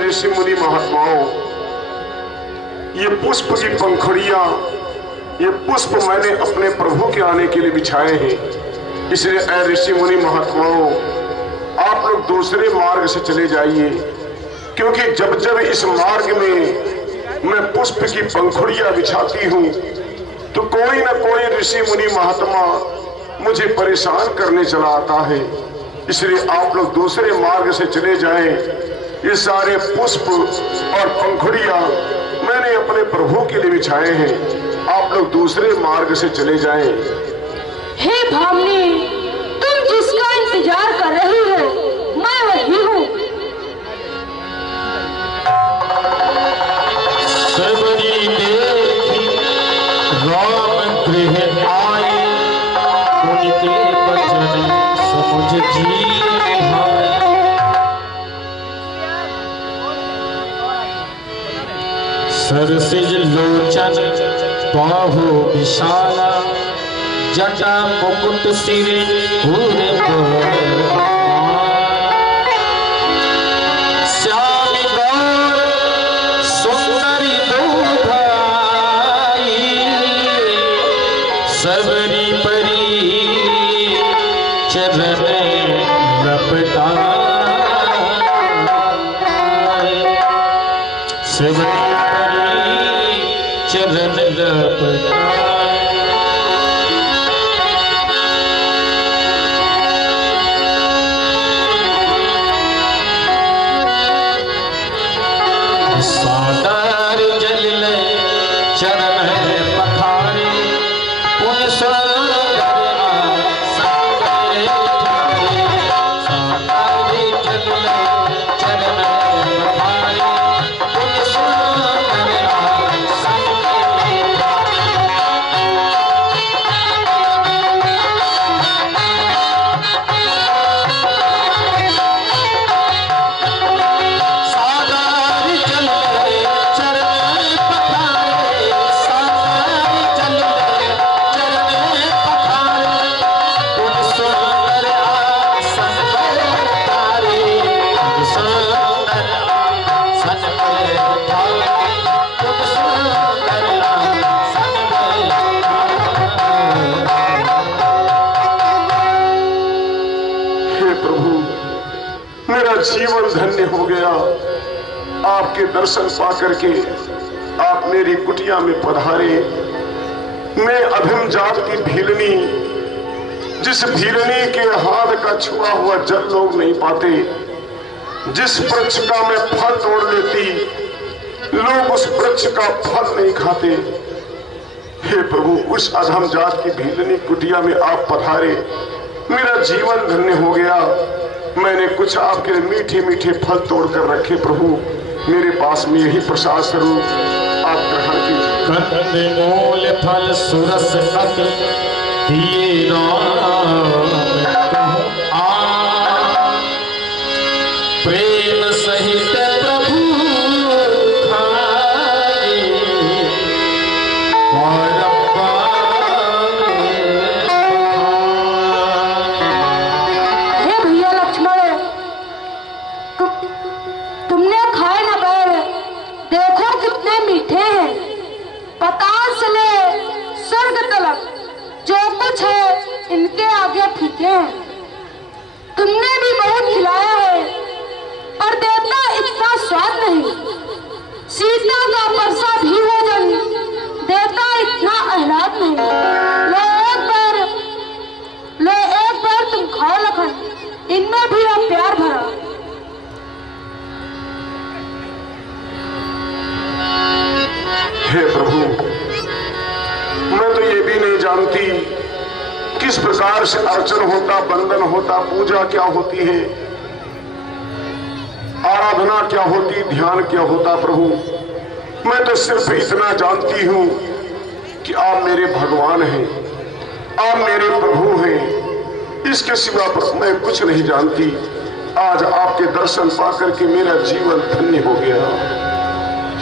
ऋषि मुनि महात्माओं, ये पुष्प की पंखुड़ियां, ये पुष्प मैंने अपने प्रभु के आने के लिए बिछाए हैं। इसलिए ऐ ऋषि मुनि महात्माओं, आप लोग दूसरे मार्ग से चले जाइए, क्योंकि जब जब इस मार्ग में मैं पुष्प की पंखुड़ियां बिछाती हूँ तो कोई ना कोई ऋषि मुनि महात्मा मुझे परेशान करने चला आता है। इसलिए आप लोग दूसरे मार्ग से चले जाएं। ये सारे पुष्प और पंखुड़ियां मैंने अपने प्रभु के लिए बिछाए हैं, आप लोग दूसरे मार्ग से चले जाएं। हे भामिनी, तुम जिसका इंतजार कर रही हो मैं वही हूँ। सबरी देखी राम गृह आए, उनके बचन समुझ जी सरसिज लोचन बाहु विशाला, जटा मुकुट सिर श्याम गौर सुंदरी दूधाई, सबरी परी चरण लपटाए, सबरी चरण लपटाए। सादर जल ले चरण पखारे, पुन सुंदर सादर जल ले चरण पखारे, पुन सुंदर जीवन धन्य हो गया। आपके दर्शन पा करके आप मेरी कुटिया में पधारे। मैं अधम जात की भीलनी, जिस भीलनी के हाथ का छुआ हुआ जल लोग नहीं पाते, जिस वृक्ष का मैं फल तोड़ लेती लोग उस वृक्ष का फल नहीं खाते। हे प्रभु, उस अधम जात की भीलनी कुटिया में आप पधारे, मेरा जीवन धन्य हो गया। मैंने कुछ आपके मीठे मीठे फल तोड़कर रखे प्रभु, मेरे पास में यही प्रसाद स्वरूप आप ग्रहण कीजिए। कंदमूल फल सुरस अति दिए राम, प्रेम सहित प्रभु खाए, और इनके आगे फीके हैं। तुमने भी बहुत खिलाया है और देता इतना स्वाद नहीं। सीता का परसा भी भोजन देता इतना आह्लाद नहीं। लो एक बार तुम खाओ लखन, इनमें भी अब प्यार भरा। हे प्रभु, मैं तो ये भी नहीं जानती किस प्रकार से अर्चन होता, बंदन होता, पूजा क्या होती है, आराधना क्या होती, ध्यान क्या होता। प्रभु, मैं तो सिर्फ इतना जानती हूं कि आप मेरे भगवान हैं, आप मेरे प्रभु हैं। इसके सिवा पर मैं कुछ नहीं जानती। आज आपके दर्शन पाकर के मेरा जीवन धन्य हो गया।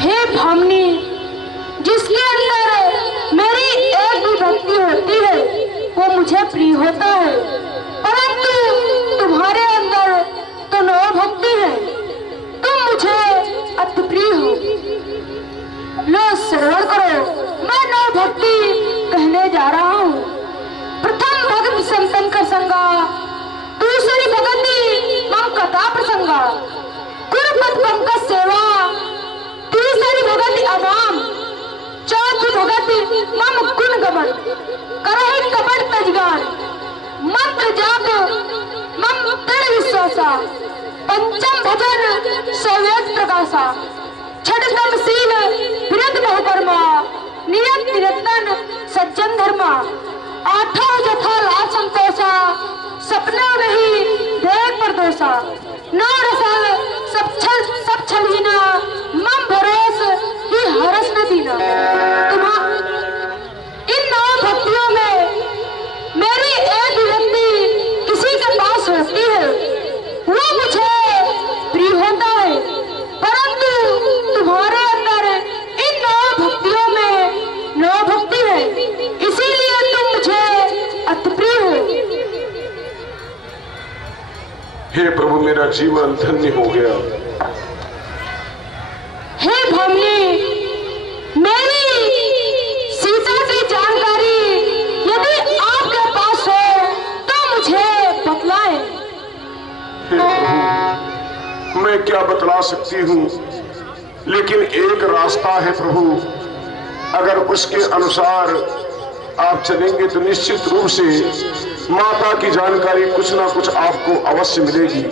हे भामिनी, जिसके अंदर मेरी एक भी भक्ति होती है वो मुझे प्रिय होता है, परंतु तुम्हारे अंदर तो नौ भक्ति है। तुम मुझे पंचम भजन सौवेद प्रकाशा, छठतम शील वृद्ध बहुकर्मा, नियत निरतन सज्जन धर्मा, आठों जथा लाभ संतोषा, सपना नहीं देख परदोषा, नौ रसल सब छलीना, मम भरोस ही हरस न दीना। इन नौ भक्तियों में मेरी एक विरक्ति किसी के पास होती है, वो मुझे प्रिय होता है, परंतु तुम्हारे अंदर इन नौ भक्तियों में नौ भक्ति है, इसीलिए तुम मुझे अति प्रिय हो। हे प्रभु, मेरा जीवन धन्य हो गया। हे भामिनी, मेरी सीता की जानकारी यदि आपके पास हो तो मुझे बतलाएं। हे प्रभु, मैं क्या बतला सकती हूँ, लेकिन एक रास्ता है प्रभु, अगर उसके अनुसार आप चलेंगे तो निश्चित रूप से माता की जानकारी कुछ ना कुछ आपको अवश्य मिलेगी।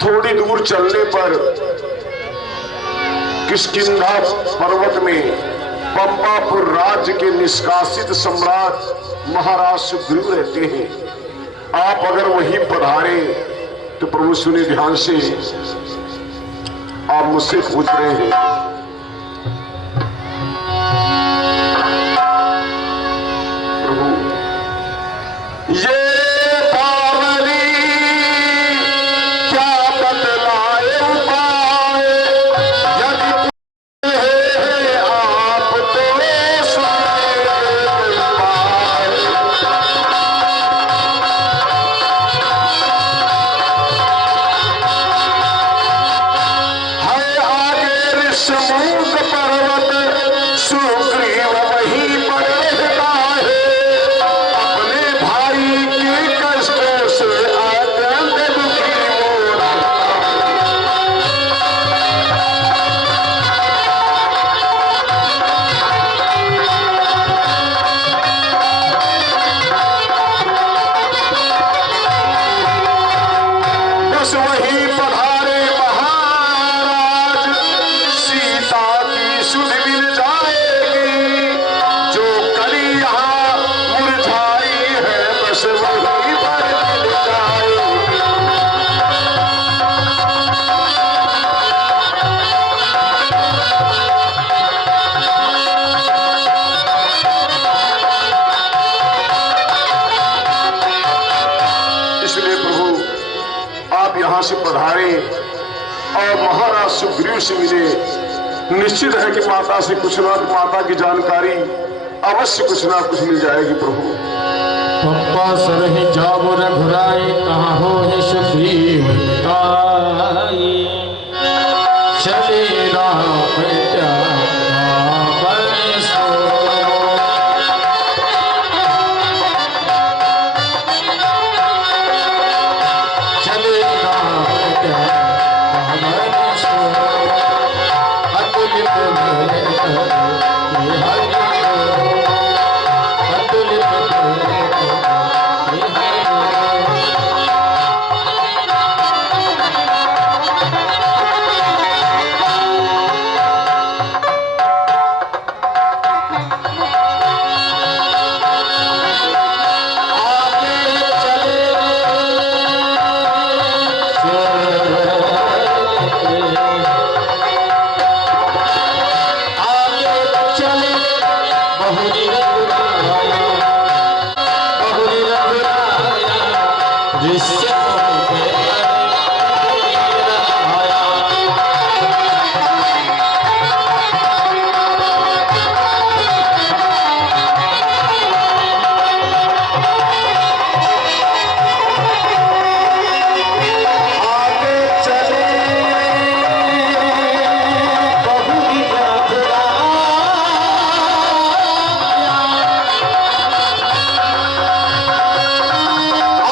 थोड़ी दूर चलने पर किष्किंधा पर्वत में पंपापुर राज्य के निष्कासित सम्राट महाराज सुग्रीव रहते हैं। आप अगर वहीं पधारे तो प्रभु सुने ध्यान से, आप मुझसे पूछ रहे हैं ये पावनी क्या बतलाए उपाय, यदि है आप तो सुनिए पाए। है आगे ऋषमुख पर्वत, सुग्रीव वहीं पर रहता है, अपने भाई के कष्ट से अत्यंत दुखी हो रहता है। बस वहीं पधारे महाराज, सीता की सुध मिल जाएगी, जो कली यहाँ मुरझाई है बस वहीं पर मिल जाएगी। इसलिए प्रभु, आप यहाँ से पधारे और महाराज सुग्रीव से मिले। निश्चित है कि माता से कुछ ना, माता की जानकारी अवश्य कुछ ना कुछ मिल जाएगी प्रभु। पप्पा सरहि जाबो रघुराई, कहाँ हो हे सुग्रीव आई, चले राम त्यागा बन सो। चले राम त्यागा बन सो, अतुलित मेरे हरि को, अतुलित मेरे हरि को।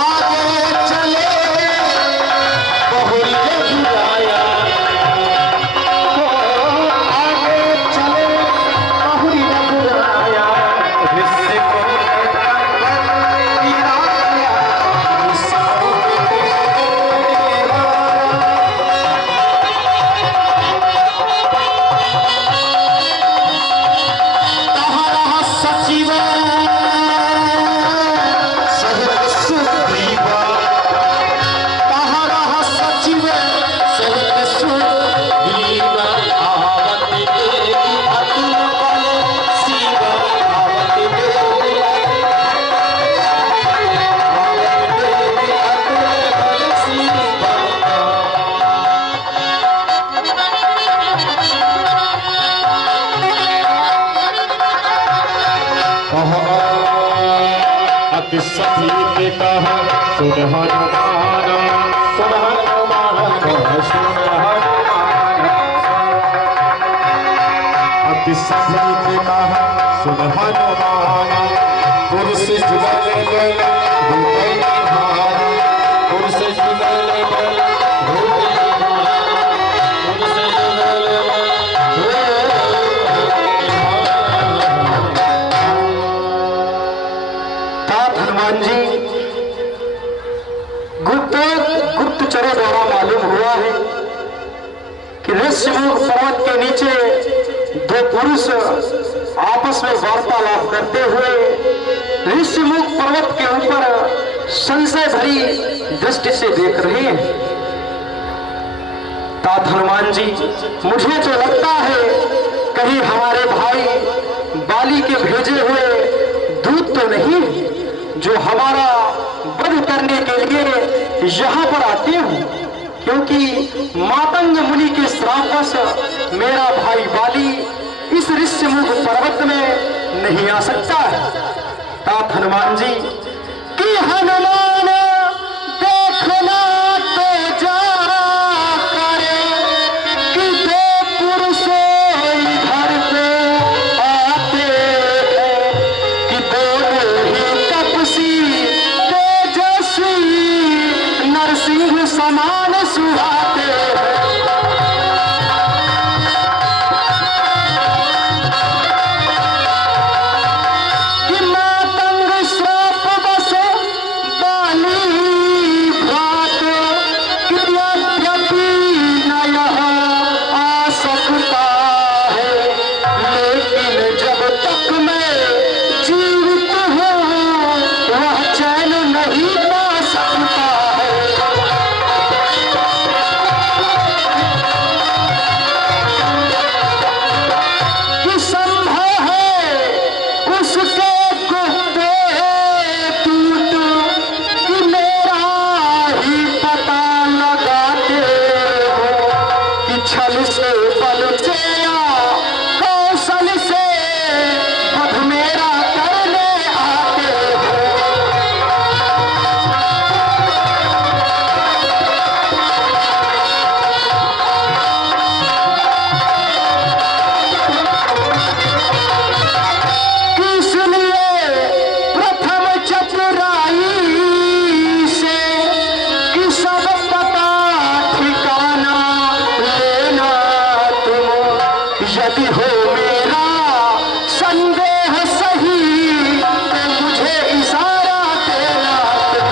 आगे चले अति सभी के कहा सुन हनुमान सुन हनुमान सुन हनुमान अति सभी के कहा सुन हनुमान पुरुष जुगल बल भूपै निहारा पुरुष जुगल बल भूपै निहारा पुरुष जुगल तात हनुमान जी गुप्तचरों द्वारा मालूम हुआ है कि ऋषिमुख पर्वत के नीचे दो पुरुष आपस में वार्तालाप करते हुए ऋषिमुख पर्वत के ऊपर संशय भरी दृष्टि से देख रहे हैं। तात हनुमान जी मुझे तो लगता है कहीं हमारे भाई बाली के भेजे हुए दूत तो नहीं जो हमारा वध करने के लिए यहाँ पर आते हो, क्योंकि मातंग मुनि के श्रापवश मेरा भाई बाली इस ऋषिमुख पर्वत में नहीं आ सकता है। तात हनुमान जी कि हनुमान देखना तो जा करे कि दो पुरुषों इधर को आते हैं कि दोनों ही तपसी तेजस्वी नरसिंह समान सुहाते हैं। कि मातंग श्राप बस बाली भ्रात कि यद्यपि न यह आ सकता है, लेकिन जब तक मैं जीवित हूँ वह चैन नहीं पा सकता है। कि संभव है उसके गुप्ते टूट कि मेरा ही पता लगाते हो कि छल से बल से या कौशल से वध मेरा करने आते हो। इसलिए प्रथम चतुराई से कि सब पता ठिकाना लेना तुम, यदि हो मेरा संदेह सही तो मुझे इशारा देना तुम।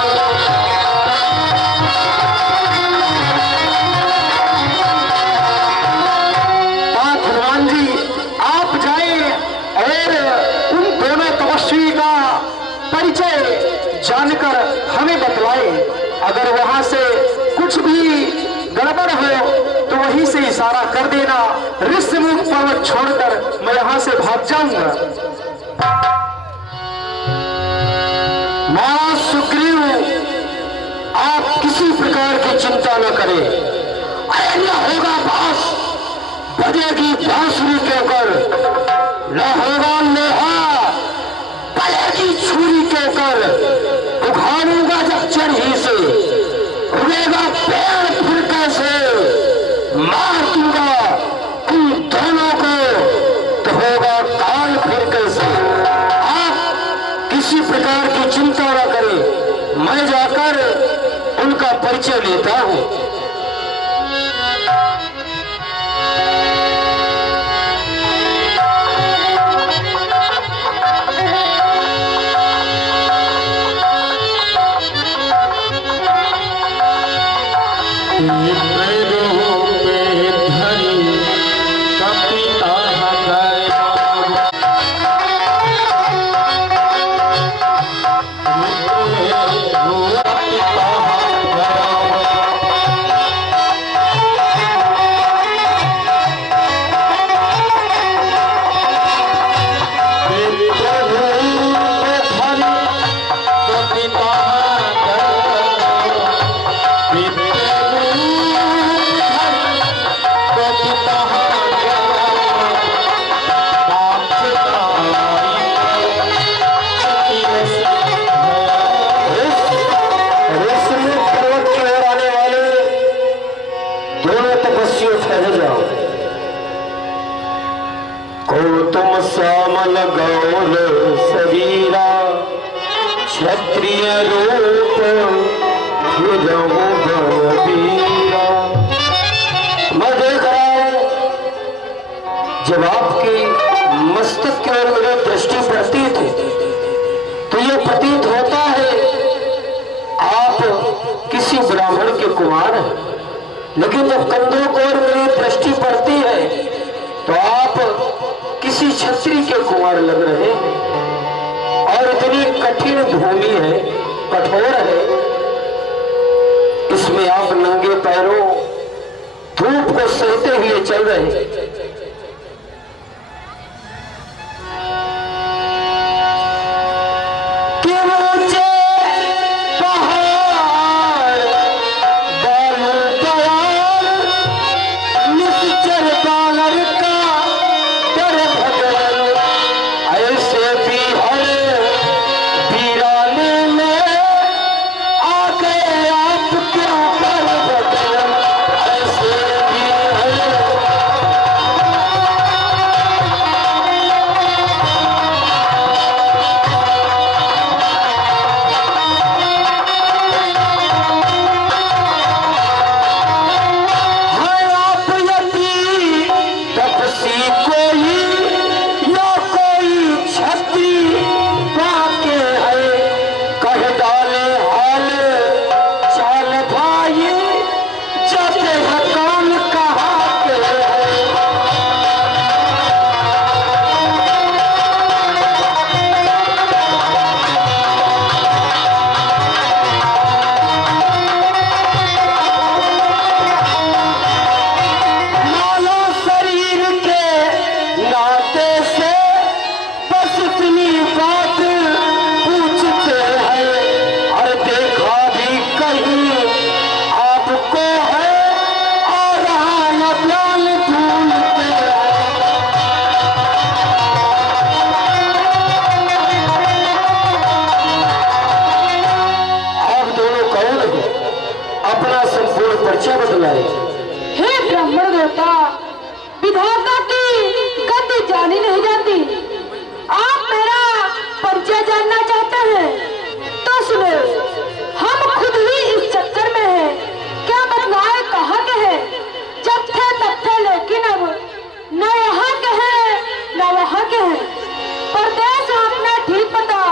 तात हनुमान जी आप जाएं और उन दोनों तपस्वी का परिचय जानकर हमें बतलाएं। अगर वहां से कुछ भी गड़बड़ हो तो वहीं से इशारा कर देना। ऋषिमुख पर्वत छोड़कर मैं यहां से भाग जाऊंगा। महाराज सुग्रीव आप किसी प्रकार की चिंता न करें। अरे न होगा बांस बजेगी बांसुरी के ऊपर, न होगा लोहा पलेगी छुरी के ऊपर, उखाड़ूंगा जब चढ़ी से उड़ेगा पेड़ फुलके से, मार दूंगा उन दोनों को तो होगा काल फिरके से। आप किसी प्रकार की चिंता न करें, मैं जाकर उनका परिचय लेता हूं। तुम सामल गौर शरीरा क्षत्रिय रूप बलबीरा। मैं देख रहा हूं जब आपकी मस्तक की ओर मेरी दृष्टि पड़ती थी तो यह प्रतीत होता है आप किसी ब्राह्मण के कुमार हैं, लेकिन जब कंधों को ओर मेरी दृष्टि पड़ती है तो आप किसी क्षत्रिय के कुमार लग रहे हैं। और इतनी कठिन भूमि है, कठोर है, इसमें आप नंगे पैरों धूप को सहते हुए चल रहे हैं। हे ब्राह्मण देवता, विधाता की गति जानी नहीं जाती। आप मेरा परिचय जानना चाहते हैं तो सुनो, हम खुद ही इस चक्कर में हैं। क्या बतलाए कहाँ के हैं, जब थे तब थे, लेकिन अब न यहाँ के हैं न वहाँ के हैं। परदेश आपने ठीक बता,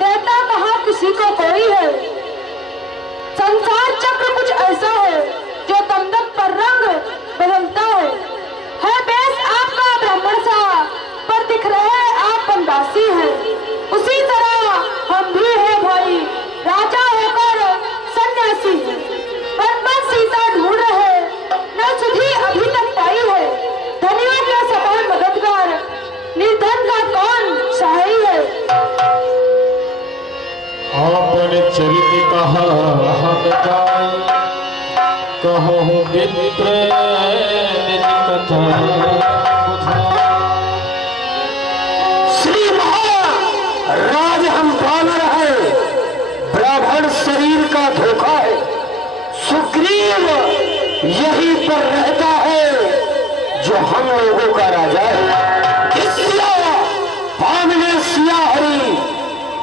देता कहाँ किसी को कोई है। संसार चक्र कुछ ऐसा है जो दमदम पर रंग बदलता है बेस आपका ब्राह्मण सा, पर दिख रहे आप बनवासी हैं। उसी तरह हम भी हैं भाई, राजा होकर सन्यासी हैं। बनबन सीता ढूंढ रहे, न सुधी अभी तक पाई है। धनियों का सफल मददगार, निर्धन का कौन सहाय है। आपने चरित कहा हम जाई, कहो मित्र निज कथा श्री महाराज, हम बानर है, ब्राह्मण शरीर का धोखा है। सुग्रीव यहीं पर रहता है जो हम लोगों का राजा है। इसलिए पान में सिया हरी,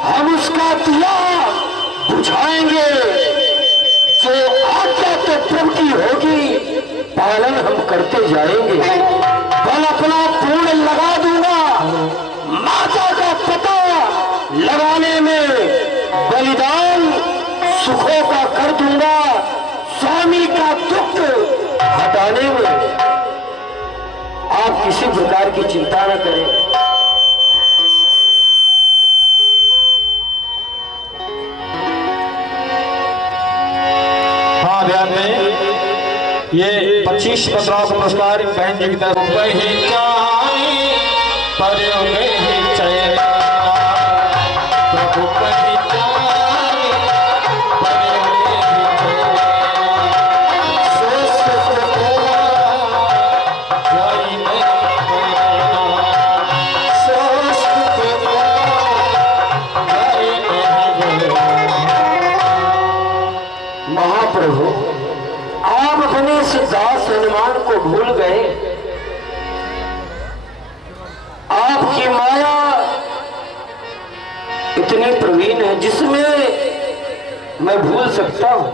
हम उसका दिया बुझाएंगे। जो आज्ञा तो प्रभु की होगी, पालन हम करते जाएंगे। बल अपना पूर्ण लगा दूंगा, माता का पता लगाने में बलिदान सुखों का कर दूंगा। स्वामी का दुख हटाने में आप किसी प्रकार की चिंता न करें। ध्यान दें, ये 25 15 का पुरस्कार बहन जी की तरफ प्रभु महाप्रभु, आप अपने इस दास हनुमान को भूल गए। इतनी प्रवीण है जिसमें मैं भूल सकता हूं।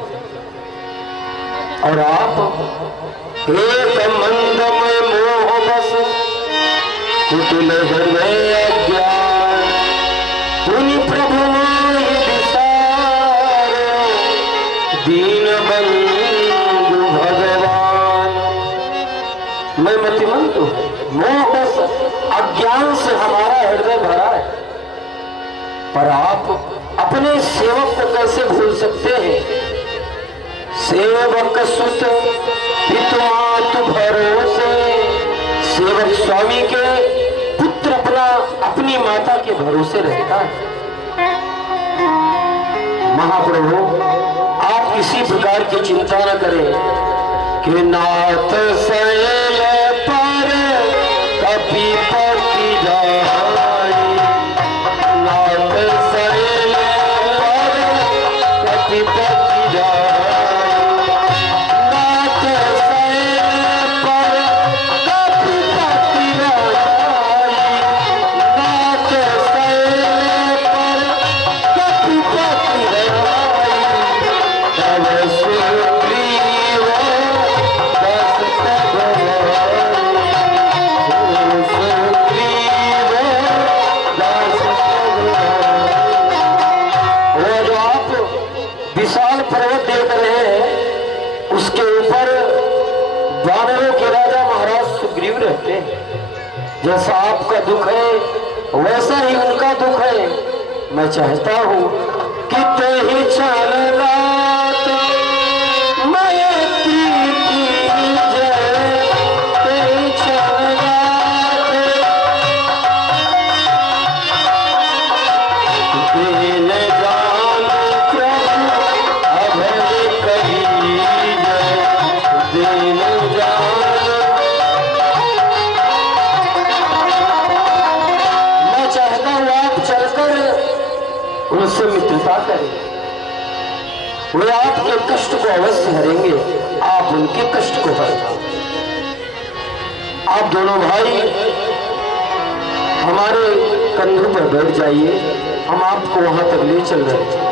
और आप एक मंदमय मोह बस कुटिल हृदय अज्ञान, तुनि प्रभु विसार दीन बंधु भगवान। मैं मतिमंद हूं, मोह बस अज्ञान से हमारा हृदय भरा है, पर आप अपने सेवक को कैसे भूल सकते हैं? सेवक सुत पितु मातु भरोसे, सेवक स्वामी के पुत्र अपनी माता के भरोसे रहता है। महाप्रभु आप किसी प्रकार की चिंता न करें कि नाथ शैल पर कपिपति जाए, नाथ शैल पर कपिपति जाए, विशाल पर्वत देख रहे हैं, उसके ऊपर वानरों के राजा महाराज सुग्रीव रहते हैं। जैसा आपका दुख है वैसा ही उनका दुख है। मैं चाहता हूं कि तेहि चल रात मैत्री कीजय, तेहि चल रात दीन जान उनसे मित्रता करें, वे आपके कष्ट को अवश्य हरेंगे, आप उनके कष्ट को हरें। आप दोनों भाई हमारे कंधों पर बैठ जाइए, हम आपको वहां तक ले चल रहे हैं।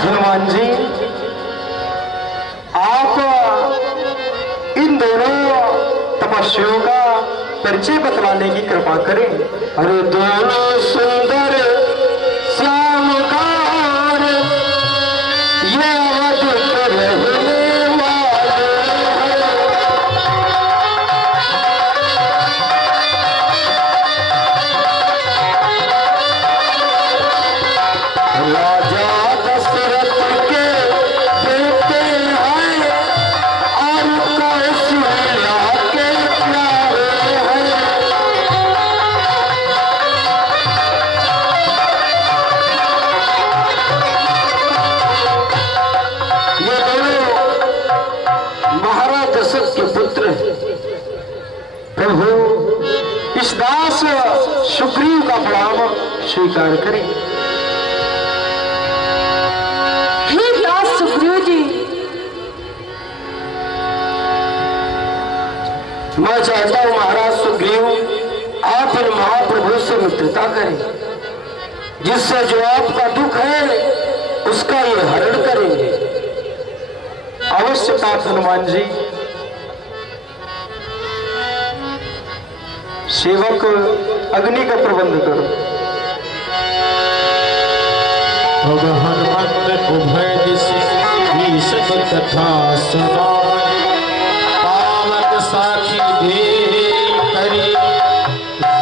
हनुमान जी, आप इन दोनों तपस्वियों का परिचय बतलाने की कृपा करें। अरे दोनों सुंदर श्यामकार ये अवधूत रहने वाले राजा इस दास सुग्रीव का प्रणाम स्वीकार करें। हे दास सुग्रीव जी, मैं चाहता हूं महाराज सुग्रीव आप इन महाप्रभु से मित्रता करें, जिससे जो आपका दुख है उसका ये हरण करेंगे। अवश्य तात हनुमान जी। सेवक अग्नि का प्रबंध करो। हनुमंत उभय दिशि की सब कथा सुना, पावन साखी दे करी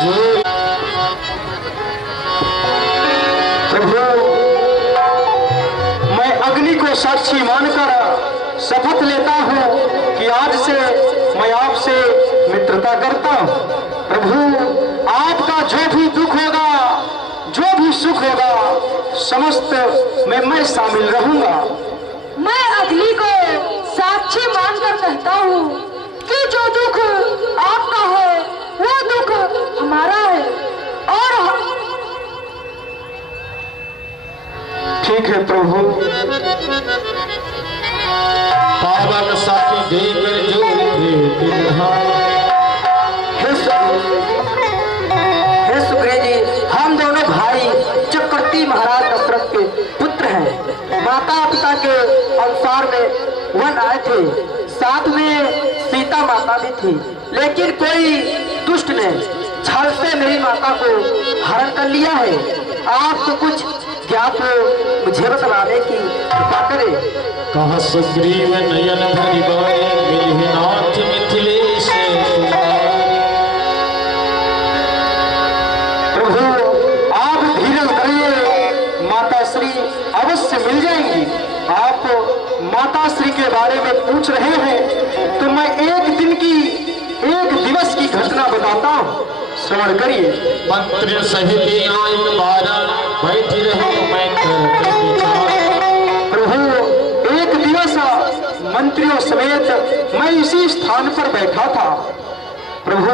जो। प्रभु, मैं अग्नि को साक्षी मानकर शपथ लेता हूँ कि आज से मैं आपसे मित्रता करता हूँ। प्रभु, आपका जो भी दुख होगा, जो भी सुख होगा, समस्त में मैं शामिल रहूंगा। मैं अग्नि को साक्षी मानकर कहता हूँ कि जो दुख आपका है वो दुख हमारा है। और ठीक है प्रभु। पावन साखी देकर जो हे सुग्रीव जी, हम दोनों भाई चक्रवर्ती महाराज दशरथ के पुत्र हैं। माता पिता के अनुसार में वन आए थे, साथ में सीता माता भी थी, लेकिन कोई दुष्ट ने छल से मेरी माता को हरण कर लिया है। आपको कुछ ज्ञात हो मुझे बतलाने की कृपा करें। कहा सुग्रीव नयन भरी बाई, मिलहि नाथ मिथिलेश। प्रभु, आप धीरज धरिए, माता श्री अवश्य मिल जाएंगी। आप माता श्री के बारे में पूछ रहे हैं तो मैं एक दिवस की घटना बताता हूँ, श्रवण करिए। मंत्री सहित आए बारा, बैठी रहो मैं प्रभु, एक दिवस मंत्रियों समेत मैं इसी स्थान पर बैठा था। प्रभु,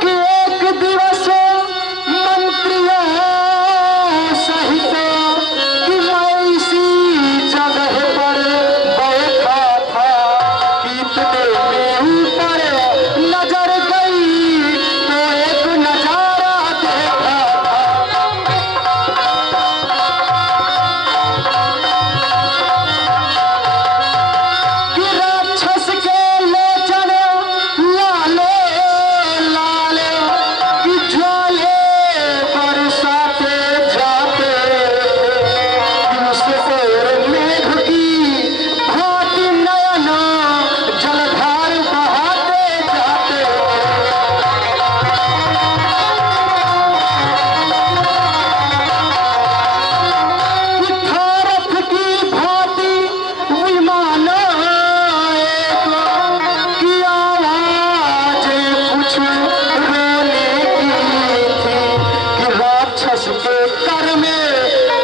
कि एक दिवस मंत्रियों सहित कि मैं इसी जगह पर बैठा था कि इतने में ऊपर नजर गई तो एक नजारा देखा कि राक्षस के लोचन लाले लाले कि ज्वाले बरसाते जाते कि उस ओर मेघ की भांति नयना जलधार बहाते जाते। कि थारथ की भांति विमान एक की आवाज कुछ रोने की थी कि राक्षस के कर में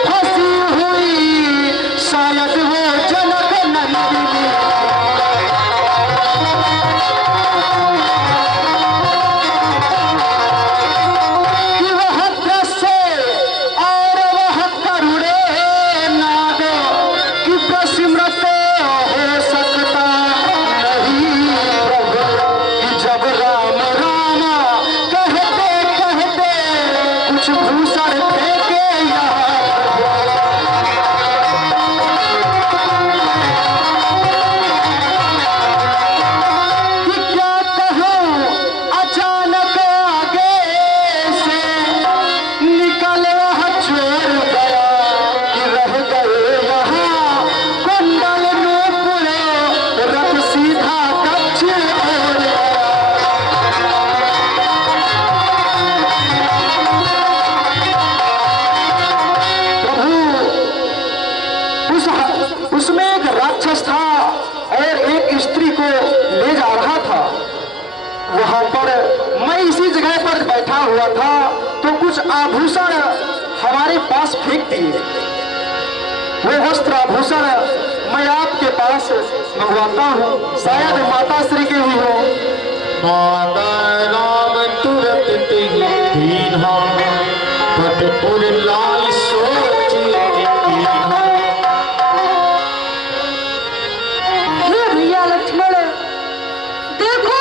फंसी हुई शायद वो जनक नंदिनी। कि वह दृश्य और वह करुणे नाग कि प्रसिमृत हो सकता नहीं। प्रभु, कि जब राम राम कहते कहते कुछ भूषण फेंके यहाँ। कि क्या कहूँ, अचानक आगे से निकल वह चोर गया कि रह गए यहाँ कुंडल नूपुर रथ सीधा दक्षिण ओर गया। प्रभु, उसमें एक राक्षस था और एक स्त्री को ले जा रहा था। वहां पर मैं इसी जगह पर बैठा हुआ था तो कुछ आभूषण हमारे पास फेंक दिए। वो वस्त्र आभूषण मैं आपके पास मंगवाता हूँ, शायद माता श्री के भी हो। माता राम तुरत तेहि दीन्हा, पटपुर लाई सोच कीन्हा। हे भैया लक्ष्मण, देखो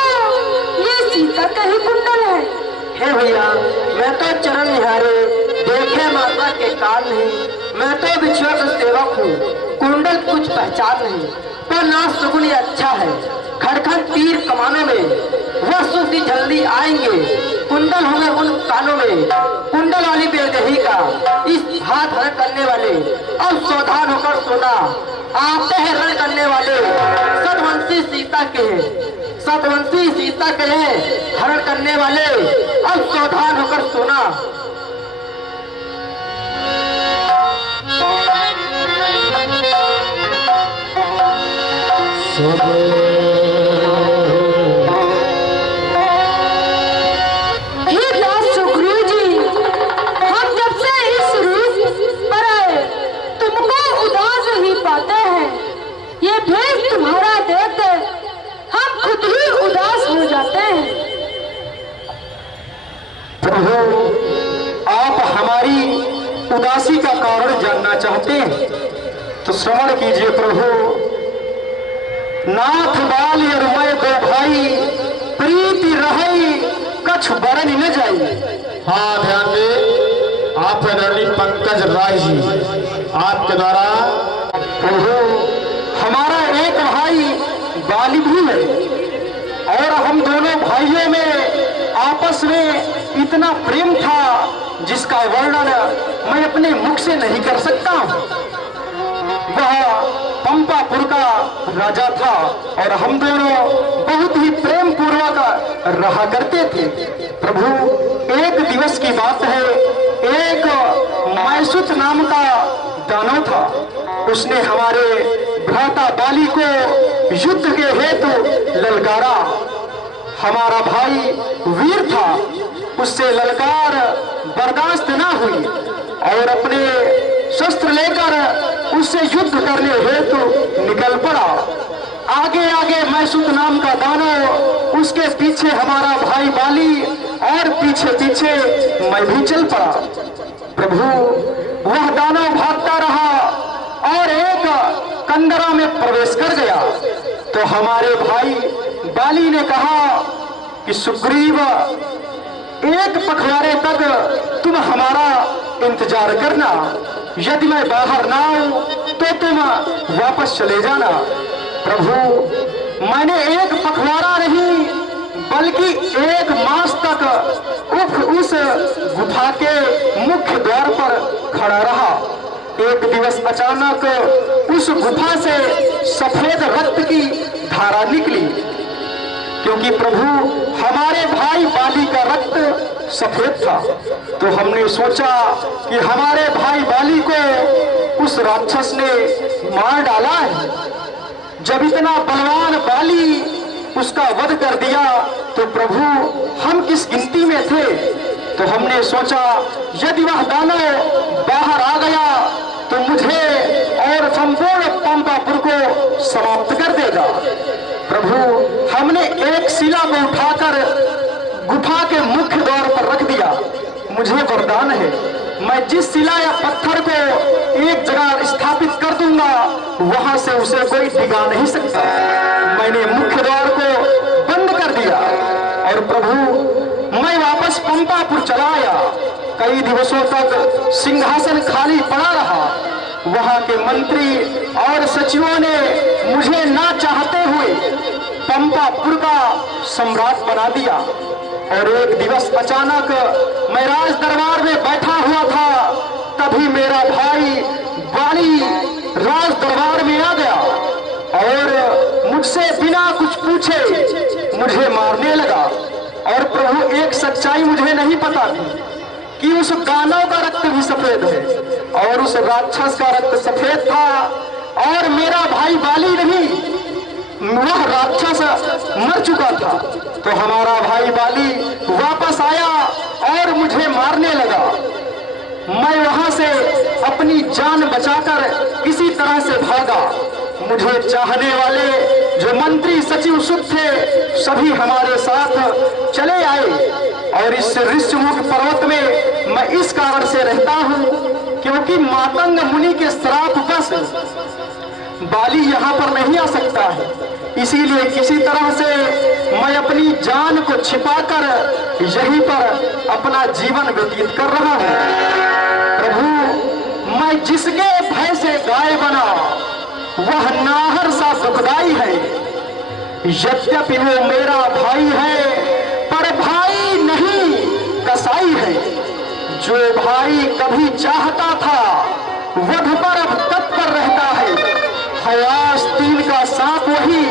ये सीता का ही कुंडल है। हे भैया, मैं तो चरण निहारे देखे माता के कान नहीं, मैं तो विश्वास सेवक हूँ, कुंडल कुछ पहचान नहीं, पर ना सुगुन अच्छा है। खड़खड़ तीर कमाने में वह सुधी जल्दी आएंगे, कुंडल होंगे उन कानों में, कुंडल वाली बेरगही का, इस हाथ हरण करने वाले, अब सावधान होकर सोना, आते हैं रण करने वाले, सतवंशी सीता के हैं, सतवंशी सीता के हैं हरण करने वाले, अब सावधान होकर सोना। ये भेष तुम्हारा देख हम खुद ही उदास हो जाते हैं। प्रभु, आप हमारी उदासी का कारण जानना चाहते हैं तो श्रवण कीजिए प्रभु। नाथ बाल और मैं दो भाई, प्रीति रही कछ बरन न जाई। हाँ, ध्यान दे, आप रणि पंकज राय जी, आपके द्वारा प्रभु हमारा एक भाई बाली भी है और हम दोनों भाइयों में आपस में इतना प्रेम था जिसका वर्णन मैं अपने मुख से नहीं कर सकता। वह पंपापुर का राजा था और हम दोनों बहुत ही प्रेम पूर्वक रहा करते थे। प्रभु, एक दिवस की बात है, एक मैसुत नाम का दानव था, उसने हमारे भ्राता बाली को युद्ध के हेतु ललकारा। हमारा भाई वीर था, उससे ललकार बर्दाश्त न हुई और अपने शस्त्र लेकर उससे युद्ध करने हेतु निकल पड़ा। आगे आगे मैसुत नाम का दानव, उसके पीछे हमारा भाई बाली और पीछे पीछे मैं भी चल पड़ा। प्रभु, वह दानव भागता रहा और एक कंदरा में प्रवेश कर गया तो हमारे भाई बाली ने कहा कि सुग्रीव, एक पखवाड़े तक तुम हमारा इंतजार करना, यदि मैं बाहर ना आऊं तो तुम वापस चले जाना। प्रभु, मैंने एक पखवाड़ा नहीं बल्कि एक मास तक उस गुफा के मुख्य द्वार पर खड़ा रहा। एक दिवस अचानक उस गुफा से सफेद रक्त की धारा निकली, क्योंकि प्रभु हमारे भाई बाली का रक्त सफेद था। तो हमने सोचा कि हमारे भाई बाली को उस राक्षस ने मार डाला है। जब इतना बलवान बाली उसका वध कर दिया तो प्रभु हम किस गिनती में थे। तो हमने सोचा यदि वह दानव बाहर आ गया तो मुझे और संपूर्ण पंपापुर को समाप्त कर देगा। प्रभु, हमने एक शिला को उठाकर गुफा के मुख्य द्वार पर रख दिया। मुझे वरदान है, मैं जिस शिला या पत्थर को एक जगह स्थापित कर दूंगा वहां से उसे कोई डिगा नहीं सकता। मैंने मुख्य द्वार को बंद कर दिया और प्रभु मैं वापस पंपापुर चला आया। कई दिवसों तक सिंहासन खाली पड़ा रहा। वहां के मंत्री और सचिवों ने मुझे ना चाहते हुए पंपापुर का सम्राट बना दिया। और एक दिवस अचानक मैं राज दरबार में बैठा हुआ था, तभी मेरा भाई बाली राज दरबार में आ गया और मुझसे बिना कुछ पूछे मुझे मारने लगा। और प्रभु, एक सच्चाई मुझे नहीं पता थी कि उस दानव का रक्त भी सफेद है और उस राक्षस का रक्त सफेद था और मेरा भाई बाली नहीं, वह राक्षस मर चुका था। तो हमारा भाई बाली वापस आया और मुझे मारने लगा। मैं वहां से अपनी जान बचाकर किसी तरह से भागा। मुझे चाहने वाले जो मंत्री सचिव सुख थे सभी हमारे साथ चले आए और इस ऋषिमुख पर्वत में मैं इस कारण से रहता हूँ क्योंकि मातंग मुनि के श्राप बस बाली यहाँ पर नहीं आ सकता है। इसीलिए किसी तरह से मैं अपनी जान को छिपाकर यहीं पर अपना जीवन व्यतीत कर रहा हूँ। प्रभु, मैं जिसके भय से गाय बना वह नाहर सा दुखदाई है। यद्यपि वो मेरा भाई है पर भाई नहीं, जो भाई कभी चाहता था वध पर अब तत्पर रहता है। हयास तीन का सांप वही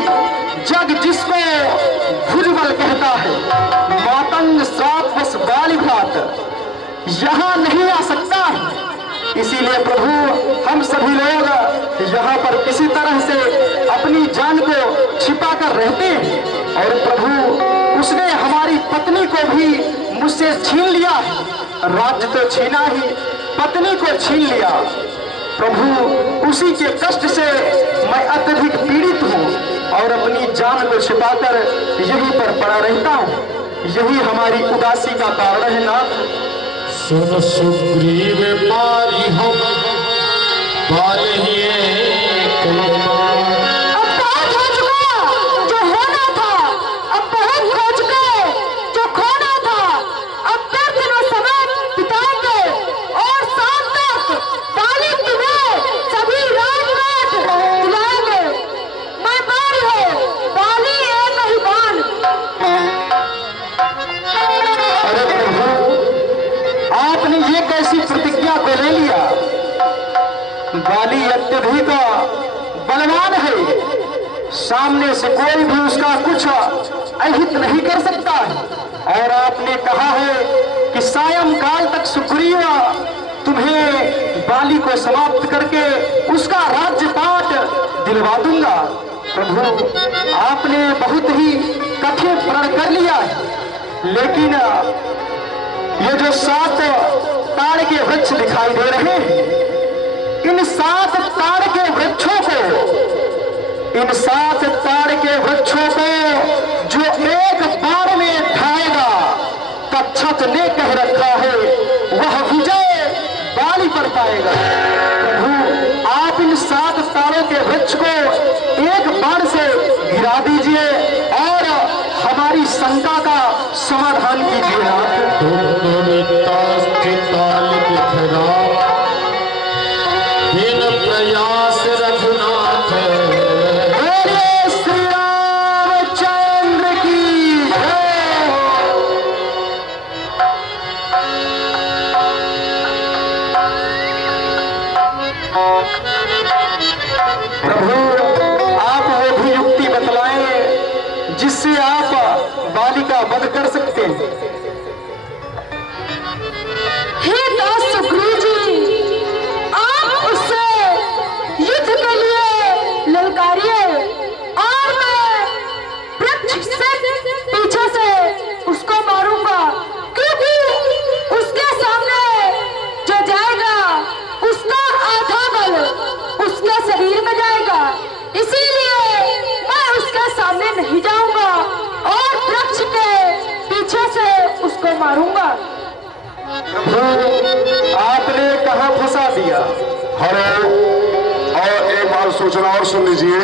जग जिसको भुजबल कहता है। मातंग श्राप बस बाली भात यहाँ नहीं आ सकता है। इसीलिए प्रभु हम सभी लोग यहाँ पर किसी तरह से अपनी जान को छिपा कर रहते हैं। और प्रभु उसने हमारी पत्नी को भी मुझसे छीन लिया है। राज्य तो छीना ही, पत्नी को छीन लिया। प्रभु उसी के कष्ट से मैं अत्यधिक पीड़ित हूँ और अपनी जान को छिपाकर यहीं पर पड़ा रहता हूँ। यही हमारी उदासी का कारण है नाथ। सुन सुग्रीव पारी हम बालिए अब बहुत हो चुका जो होना था, अब बहुत हो चुके जो खोना था। अब 10 दिनों समय बिताएंगे और शाम तक बाली तुम्हें सभी राजपाट दिलाएंगे। मैं बारी हूँ, बाली एक ही बान। अरे प्रभु, आपने ये कैसी प्रतिज्ञा को ले लिया? बाली अत्यधिक बलवान है, सामने से कोई भी उसका कुछ अहित नहीं कर सकता है। और आपने कहा है कि सायंकाल तक सुग्रीव तुम्हें बाली को समाप्त करके उसका राज्यपाट दिलवा दूंगा। प्रभु, आपने बहुत ही कठिन प्रण कर लिया है। लेकिन ये जो 7 ताड़ के वृक्ष दिखाई दे रहे हैं, इन 7 ताड़ के वृक्षों को, इन 7 ताड़ के वृक्षों को जो एक बार में ढाएगा, तक्षक ने कह रखा है वह विजय बाली पर पाएगा। प्रभु, आप इन 7 ताड़ों के वृक्ष को एक बार से गिरा दीजिए और हमारी शंका का समाधान कीजिए नाथ। बिन प्रयास रघुनाथ बोले श्री रामचंद्र की जय। प्रभु, आप वो भी युक्ति बतलाएं जिससे आप बाली का वध कर सकते हैं। हे दास सुग्रीव जी, आप उससे युद्ध के लिए ललकारिए और मैं वृक्ष से पीछे से उसको मारूंगा, क्योंकि उसके सामने जो जाएगा उसका आधा बल उसके शरीर में जाएगा। इसीलिए मैं उसके सामने नहीं जाऊंगा और वृक्ष के पीछे से उसको मारूंगा। आपने कहाँ फंसा दिया? हेलो, और एक बार सूचना और सुन लीजिए।